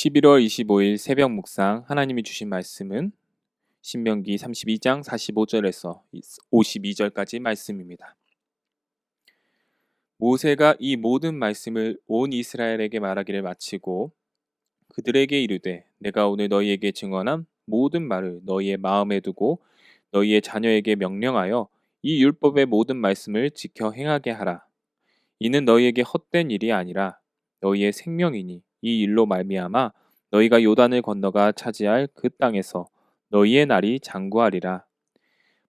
11월 25일 새벽 묵상 하나님이 주신 말씀은 신명기 32장 45절에서 52절까지 말씀입니다. 모세가 이 모든 말씀을 온 이스라엘에게 말하기를 마치고 그들에게 이르되 내가 오늘 너희에게 증언한 모든 말을 너희의 마음에 두고 너희의 자녀에게 명령하여 이 율법의 모든 말씀을 지켜 행하게 하라. 이는 너희에게 헛된 일이 아니라 너희의 생명이니 이 일로 말미암아 너희가 요단을 건너가 차지할 그 땅에서 너희의 날이 장구하리라.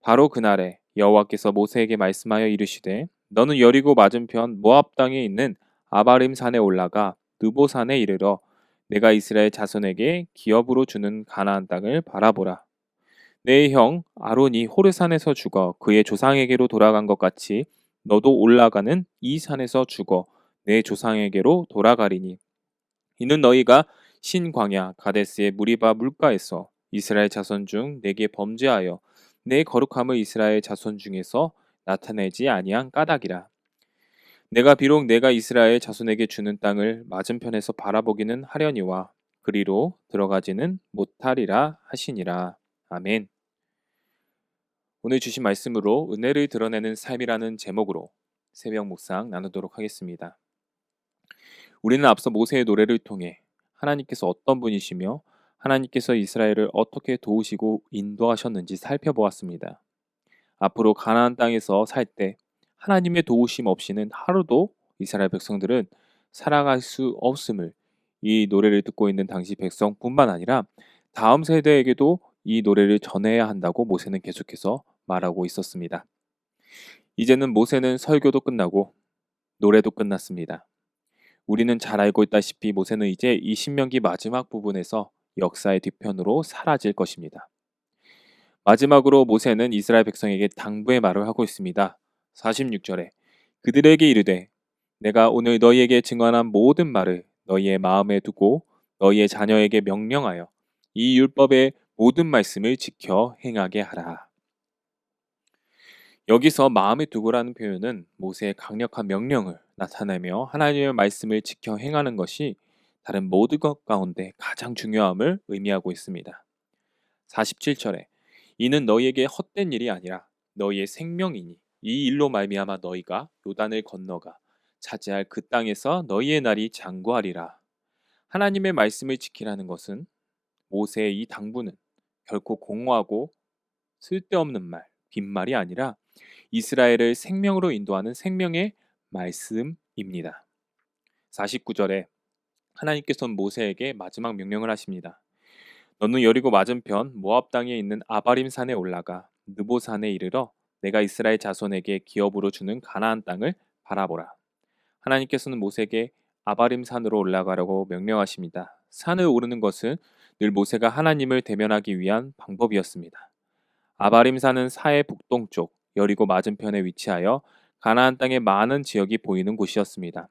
바로 그날에 여호와께서 모세에게 말씀하여 이르시되 너는 여리고 맞은편 모압 땅에 있는 아바림 산에 올라가 느보 산에 이르러 내가 이스라엘 자손에게 기업으로 주는 가나안 땅을 바라보라. 내 형 아론이 호르산에서 죽어 그의 조상에게로 돌아간 것 같이 너도 올라가는 이 산에서 죽어 내 조상에게로 돌아가리니 이는 너희가 신광야 가데스의 무리바 물가에서 이스라엘 자손 중 내게 범죄하여 내 거룩함을 이스라엘 자손 중에서 나타내지 아니한 까닭이라. 내가 비록 내가 이스라엘 자손에게 주는 땅을 맞은편에서 바라보기는 하려니와 그리로 들어가지는 못하리라 하시니라. 아멘. 오늘 주신 말씀으로 은혜를 드러내는 삶이라는 제목으로 새벽 묵상 나누도록 하겠습니다. 우리는 앞서 모세의 노래를 통해 하나님께서 어떤 분이시며 하나님께서 이스라엘을 어떻게 도우시고 인도하셨는지 살펴보았습니다. 앞으로 가나안 땅에서 살 때 하나님의 도우심 없이는 하루도 이스라엘 백성들은 살아갈 수 없음을 이 노래를 듣고 있는 당시 백성뿐만 아니라 다음 세대에게도 이 노래를 전해야 한다고 모세는 계속해서 말하고 있었습니다. 이제는 모세는 설교도 끝나고 노래도 끝났습니다. 우리는 잘 알고 있다시피 모세는 이제 이 신명기 마지막 부분에서 역사의 뒤편으로 사라질 것입니다. 마지막으로 모세는 이스라엘 백성에게 당부의 말을 하고 있습니다. 46절에 그들에게 이르되 내가 오늘 너희에게 증언한 모든 말을 너희의 마음에 두고 너희의 자녀에게 명령하여 이 율법의 모든 말씀을 지켜 행하게 하라. 여기서 마음에 두고라는 표현은 모세의 강력한 명령을 나타내며 하나님의 말씀을 지켜 행하는 것이 다른 모든 것 가운데 가장 중요함을 의미하고 있습니다. 47절에 이는 너희에게 헛된 일이 아니라 너희의 생명이니 이 일로 말미암아 너희가 요단을 건너가 차지할 그 땅에서 너희의 날이 장구하리라. 하나님의 말씀을 지키라는 것은 모세의 이 당부는 결코 공허하고 쓸데없는 말, 빈말이 아니라 이스라엘을 생명으로 인도하는 생명의 말씀입니다. 49절에 하나님께서는 모세에게 마지막 명령을 하십니다. 너는 여리고 맞은편 모압 땅에 있는 아바림 산에 올라가 느보 산에 이르러 내가 이스라엘 자손에게 기업으로 주는 가나안 땅을 바라보라. 하나님께서는 모세에게 아바림 산으로 올라가라고 명령하십니다. 산을 오르는 것은 늘 모세가 하나님을 대면하기 위한 방법이었습니다. 아바림 산은 사해 북동쪽 여리고 맞은편에 위치하여 가나안 땅의 많은 지역이 보이는 곳이었습니다.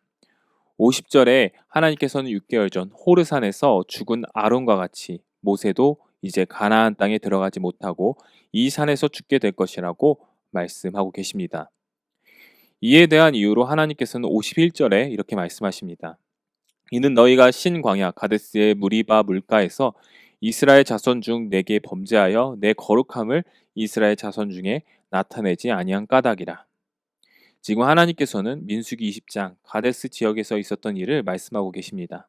50절에 하나님께서는 6개월 전 호르산에서 죽은 아론과 같이 모세도 이제 가나안 땅에 들어가지 못하고 이 산에서 죽게 될 것이라고 말씀하고 계십니다. 이에 대한 이유로 하나님께서는 51절에 이렇게 말씀하십니다. 이는 너희가 신광야 가데스의 무리바 물가에서 이스라엘 자손 중 내게 범죄하여 내 거룩함을 이스라엘 자손 중에 나타내지 아니한 까닭이라. 지금 하나님께서는 민수기 20장 가데스 지역에서 있었던 일을 말씀하고 계십니다.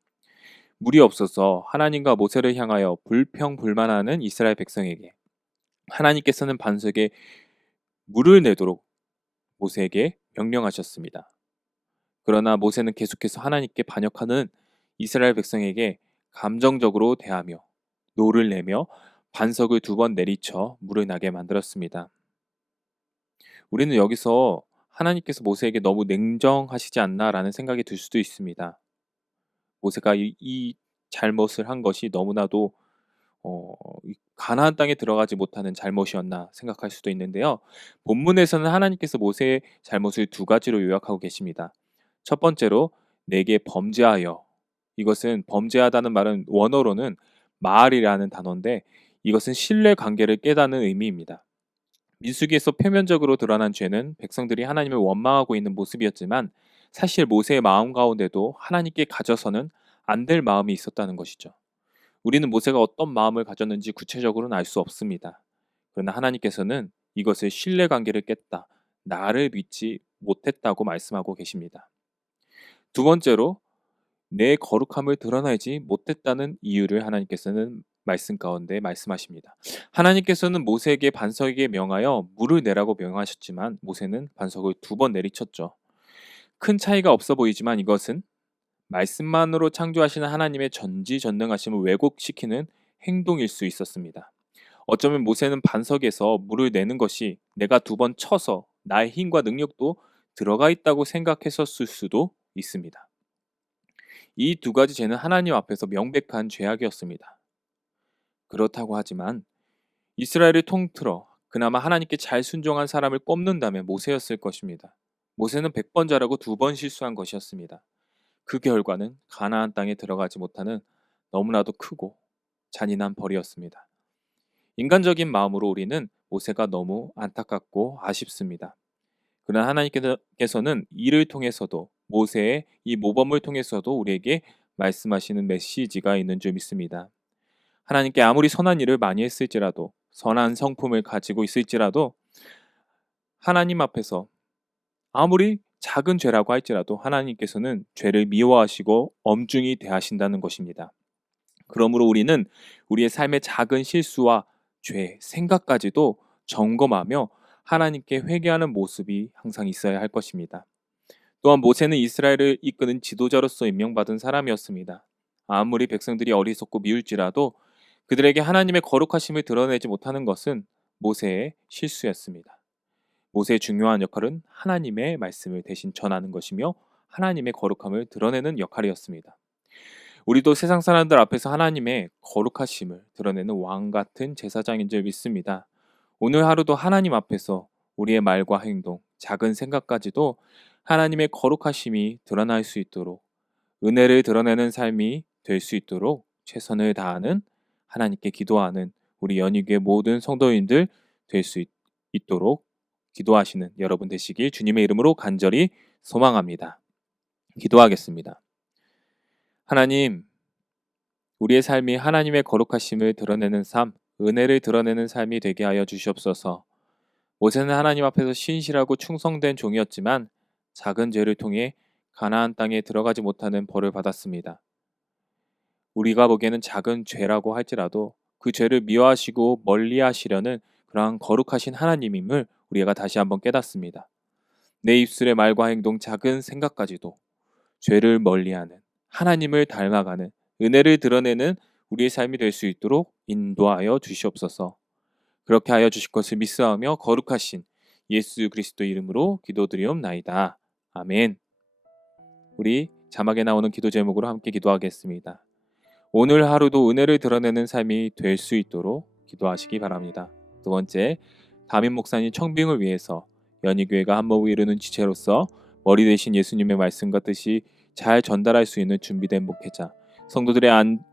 물이 없어서 하나님과 모세를 향하여 불평불만하는 이스라엘 백성에게 하나님께서는 반석에 물을 내도록 모세에게 명령하셨습니다. 그러나 모세는 계속해서 하나님께 반역하는 이스라엘 백성에게 감정적으로 대하며 노를 내며 반석을 2번 내리쳐 물을 나게 만들었습니다. 우리는 여기서 하나님께서 모세에게 너무 냉정하시지 않나라는 생각이 들 수도 있습니다. 모세가 이 잘못을 한 것이 너무나도 가나안 땅에 들어가지 못하는 잘못이었나 생각할 수도 있는데요. 본문에서는 하나님께서 모세의 잘못을 2가지로 요약하고 계십니다. 첫 번째로 내게 범죄하여, 이것은 범죄하다는 말은 원어로는 마알이라는 단어인데 이것은 신뢰 관계를 깨다는 의미입니다. 민수기에서 표면적으로 드러난 죄는 백성들이 하나님을 원망하고 있는 모습이었지만 사실 모세의 마음 가운데도 하나님께 가져서는 안 될 마음이 있었다는 것이죠. 우리는 모세가 어떤 마음을 가졌는지 구체적으로는 알 수 없습니다. 그러나 하나님께서는 이것을 신뢰관계를 깼다, 나를 믿지 못했다고 말씀하고 계십니다. 두 번째로 내 거룩함을 드러내지 못했다는 이유를 하나님께서는 말씀 가운데 말씀하십니다. 하나님께서는 모세에게 반석에게 명하여 물을 내라고 명하셨지만 모세는 반석을 2번 내리쳤죠. 큰 차이가 없어 보이지만 이것은 말씀만으로 창조하시는 하나님의 전지전능하심을 왜곡시키는 행동일 수 있었습니다. 어쩌면 모세는 반석에서 물을 내는 것이 내가 2번 쳐서 나의 힘과 능력도 들어가 있다고 생각했었을 수도 있습니다. 이 2가지 죄는 하나님 앞에서 명백한 죄악이었습니다. 그렇다고 하지만 이스라엘을 통틀어 그나마 하나님께 잘 순종한 사람을 꼽는다면 모세였을 것입니다. 모세는 100번 잘하고 2번 실수한 것이었습니다. 그 결과는 가나안 땅에 들어가지 못하는 너무나도 크고 잔인한 벌이었습니다. 인간적인 마음으로 우리는 모세가 너무 안타깝고 아쉽습니다. 그러나 하나님께서는 이를 통해서도 모세의 이 모범을 통해서도 우리에게 말씀하시는 메시지가 있는 줄 믿습니다. 하나님께 아무리 선한 일을 많이 했을지라도 선한 성품을 가지고 있을지라도 하나님 앞에서 아무리 작은 죄라고 할지라도 하나님께서는 죄를 미워하시고 엄중히 대하신다는 것입니다. 그러므로 우리는 우리의 삶의 작은 실수와 죄, 생각까지도 점검하며 하나님께 회개하는 모습이 항상 있어야 할 것입니다. 또한 모세는 이스라엘을 이끄는 지도자로서 임명받은 사람이었습니다. 아무리 백성들이 어리석고 미울지라도 그들에게 하나님의 거룩하심을 드러내지 못하는 것은 모세의 실수였습니다. 모세의 중요한 역할은 하나님의 말씀을 대신 전하는 것이며 하나님의 거룩함을 드러내는 역할이었습니다. 우리도 세상 사람들 앞에서 하나님의 거룩하심을 드러내는 왕 같은 제사장인 줄 믿습니다. 오늘 하루도 하나님 앞에서 우리의 말과 행동, 작은 생각까지도 하나님의 거룩하심이 드러날 수 있도록 은혜를 드러내는 삶이 될 수 있도록 최선을 다하는 하나님께 기도하는 우리 연희교회 모든 성도인들 될 수 있도록 기도하시는 여러분 되시길 주님의 이름으로 간절히 소망합니다. 기도하겠습니다. 하나님, 우리의 삶이 하나님의 거룩하심을 드러내는 삶, 은혜를 드러내는 삶이 되게 하여 주시옵소서. 모세는 하나님 앞에서 신실하고 충성된 종이었지만 작은 죄를 통해 가나안 땅에 들어가지 못하는 벌을 받았습니다. 우리가 보기에는 작은 죄라고 할지라도 그 죄를 미워하시고 멀리하시려는 그러한 거룩하신 하나님임을 우리가 다시 한번 깨닫습니다. 내 입술의 말과 행동, 작은 생각까지도 죄를 멀리하는 하나님을 닮아가는 은혜를 드러내는 우리의 삶이 될 수 있도록 인도하여 주시옵소서. 그렇게 하여 주실 것을 믿사오며 거룩하신 예수 그리스도 이름으로 기도드리옵나이다. 아멘. 우리 자막에 나오는 기도 제목으로 함께 기도하겠습니다. 오늘 하루도 은혜를 드러내는 삶이 될 수 있도록 기도하시기 바랍니다. 두 번째, 담임 목사님 청빙을 위해서 연희교회가 한몸을 이루는 지체로서 머리 대신 예수님의 말씀과 뜻이 잘 전달할 수 있는 준비된 목회자, 성도들의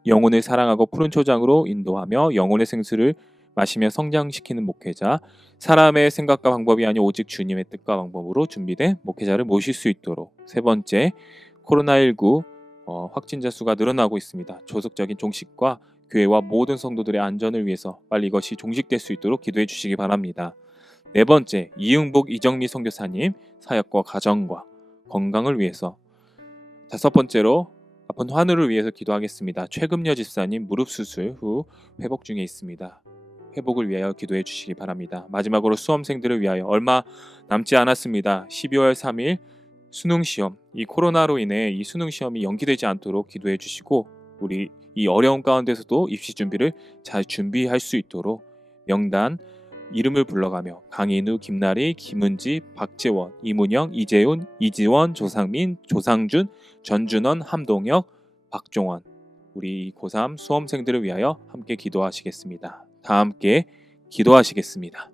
영혼을 사랑하고 푸른 초장으로 인도하며 영혼의 생수를 마시며 성장시키는 목회자, 사람의 생각과 방법이 아닌 오직 주님의 뜻과 방법으로 준비된 목회자를 모실 수 있도록. 세 번째, 코로나19 확진자 수가 늘어나고 있습니다. 조속적인 종식과 교회와 모든 성도들의 안전을 위해서 빨리 이것이 종식될 수 있도록 기도해 주시기 바랍니다. 네 번째, 이응복 이정미 선교사님 사역과 가정과 건강을 위해서. 다섯 번째로 아픈 환우를 위해서 기도하겠습니다. 최금여 집사님 무릎 수술 후 회복 중에 있습니다. 회복을 위하여 기도해 주시기 바랍니다. 마지막으로 수험생들을 위하여 얼마 남지 않았습니다. 12월 3일 수능시험, 이 코로나로 인해 이 수능시험이 연기되지 않도록 기도해 주시고 우리 이 어려운 가운데서도 입시 준비를 잘 준비할 수 있도록 명단 이름을 불러가며 강인우, 김나리, 김은지, 박재원, 이문영, 이재훈, 이지원, 조상민, 조상준, 전준원, 함동혁, 박종원 우리 고3 수험생들을 위하여 함께 기도하시겠습니다. 다 함께 기도하시겠습니다.